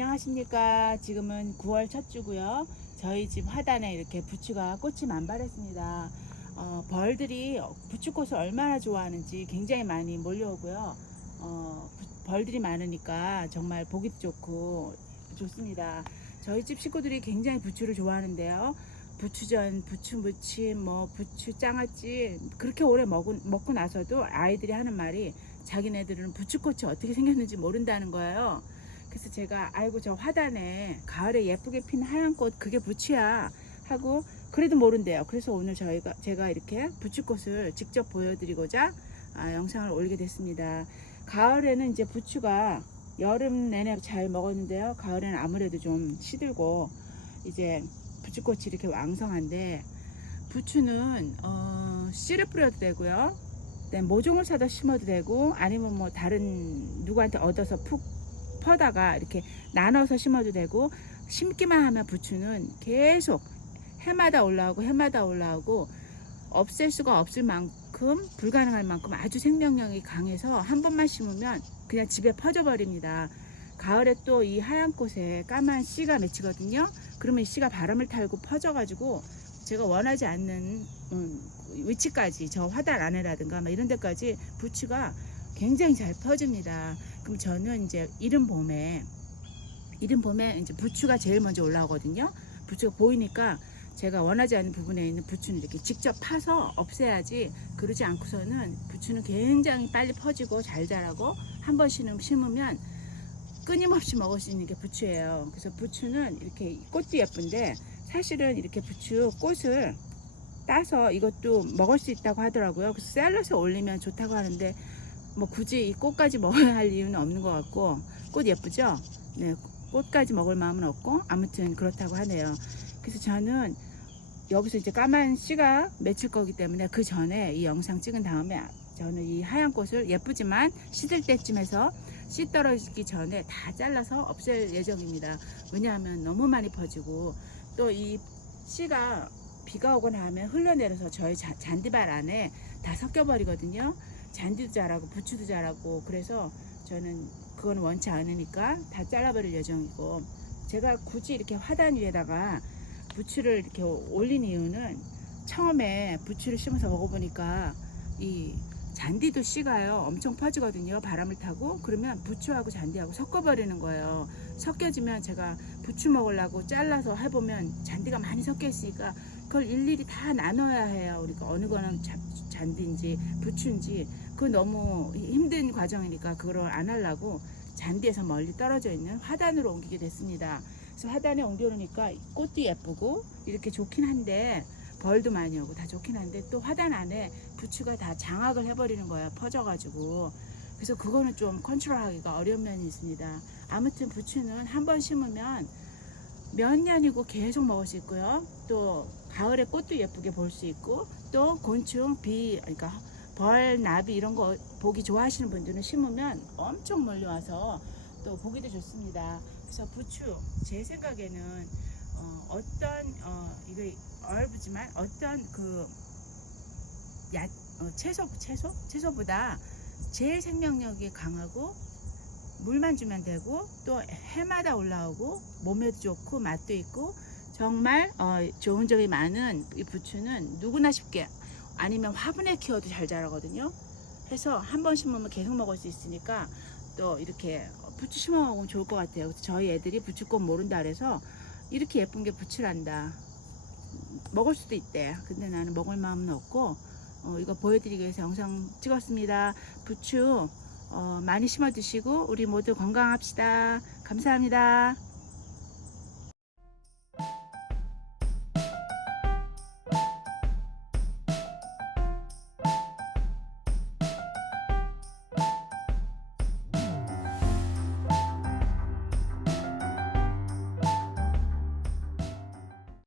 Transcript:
안녕하십니까. 지금은 9월 첫 주고요. 저희 집 화단에 이렇게 부추가 꽃이 만발했습니다. 어, 벌들이 부추꽃을 얼마나 좋아하는지 굉장히 많이 몰려오고요. 어, 부- 벌들이 많으니까 정말 보기도 좋고 좋습니다. 저희 집 식구들이 굉장히 부추를 좋아하는데요. 부추전, 부추무침, 뭐 부추 장아찌 그렇게 오래 먹은, 먹고 나서도 아이들이 하는 말이 자기네들은 부추꽃이 어떻게 생겼는지 모른다는 거예요. 그래서 제가 아이고 저 화단에 가을에 예쁘게 핀 하얀 꽃 그게 부추야 하고 그래도 모른대요. 그래서 오늘 저희가 제가 이렇게 부추꽃을 직접 보여드리고자 아, 영상을 올리게 됐습니다. 가을에는 이제 부추가 여름 내내 잘 먹었는데요. 가을에는 아무래도 좀 시들고 이제 부추꽃이 이렇게 왕성한데 부추는 어, 씨를 뿌려도 되고요. 네, 모종을 사다 심어도 되고 아니면 뭐 다른 누구한테 얻어서 푹 퍼다가 이렇게 나눠서 심어도 되고 심기만 하면 부추는 계속 해마다 올라오고 해마다 올라오고 없앨 수가 없을 만큼 불가능할 만큼 아주 생명력이 강해서 한 번만 심으면 그냥 집에 퍼져버립니다. 가을에 또 이 하얀 꽃에 까만 씨가 맺히거든요. 그러면 이 씨가 바람을 타고 퍼져가지고 제가 원하지 않는 음, 위치까지 저 화단 안에라든가 막 이런 데까지 부추가 굉장히 잘 퍼집니다. 그럼 저는 이제 이른 봄에 이른 봄에 이제 부추가 제일 먼저 올라오거든요. 부추가 보이니까 제가 원하지 않는 부분에 있는 부추는 이렇게 직접 파서 없애야지 그러지 않고서는 부추는 굉장히 빨리 퍼지고 잘 자라고 한번 심으면 끊임없이 먹을 수 있는 게 부추예요. 그래서 부추는 이렇게 꽃도 예쁜데 사실은 이렇게 부추 꽃을 따서 이것도 먹을 수 있다고 하더라고요. 그래서 샐러드에 올리면 좋다고 하는데 뭐 굳이 이 꽃까지 먹어야 할 이유는 없는 것 같고 꽃 예쁘죠? 네, 꽃까지 먹을 마음은 없고 아무튼 그렇다고 하네요. 그래서 저는 여기서 이제 까만 씨가 맺힐 거기 때문에 그 전에 이 영상 찍은 다음에 저는 이 하얀 꽃을 예쁘지만 시들 때쯤 해서 씨 떨어지기 전에 다 잘라서 없앨 예정입니다. 왜냐하면 너무 많이 퍼지고 또 이 씨가 비가 오거나 하면 흘러내려서 저희 자- 잔디발 안에 다 섞여버리거든요. 잔디도 자라고 부추도 자라고 그래서 저는 그건 원치 않으니까 다 잘라버릴 예정이고 제가 굳이 이렇게 화단 위에다가 부추를 이렇게 올린 이유는 처음에 부추를 심어서 먹어보니까 이 잔디도 씨가요 엄청 퍼지거든요 바람을 타고. 그러면 부추하고 잔디하고 섞어버리는 거예요. 섞여지면 제가 부추 먹으려고 잘라서 해보면 잔디가 많이 섞여 있으니까 그걸 일일이 다 나눠야 해요. 우리가 어느 거는 잡- 잔디인지 부추인지 그 너무 힘든 과정이니까 그걸 안 하려고 잔디에서 멀리 떨어져 있는 화단으로 옮기게 됐습니다. 그래서 화단에 옮겨놓으니까 꽃도 예쁘고 이렇게 좋긴 한데 벌도 많이 오고 다 좋긴 한데 또 화단 안에 부추가 다 장악을 해버리는 거야 퍼져가지고. 그래서 그거는 좀 컨트롤하기가 어려운 면이 있습니다. 아무튼 부추는 한 번 심으면 몇 년이고 계속 먹을 수 있고요. 또 가을에 꽃도 예쁘게 볼 수 있고 또 곤충 비 그러니까 벌 나비 이런 거 보기 좋아하시는 분들은 심으면 엄청 몰려와서 또 보기도 좋습니다. 그래서 부추 제 생각에는 어, 어떤 어, 이거 얼부지만 어떤 그 야, 어, 채소 채소? 채소보다 제일 생명력이 강하고 물만 주면 되고 또 해마다 올라오고 몸에도 좋고 맛도 있고 정말 어, 좋은 점이 많은 이 부추는 누구나 쉽게 아니면 화분에 키워도 잘 자라거든요. 해서 한 번 심으면 계속 먹을 수 있으니까 또 이렇게 부추 심어 먹으면 좋을 것 같아요. 저희 애들이 부추꽃 모른다 그래서 이렇게 예쁜 게 부추란다. 먹을 수도 있대. 근데 나는 먹을 마음은 없고 어, 이거 보여드리기 위해서 영상 찍었습니다. 부추 어, 많이 심어 드시고 우리 모두 건강합시다. 감사합니다.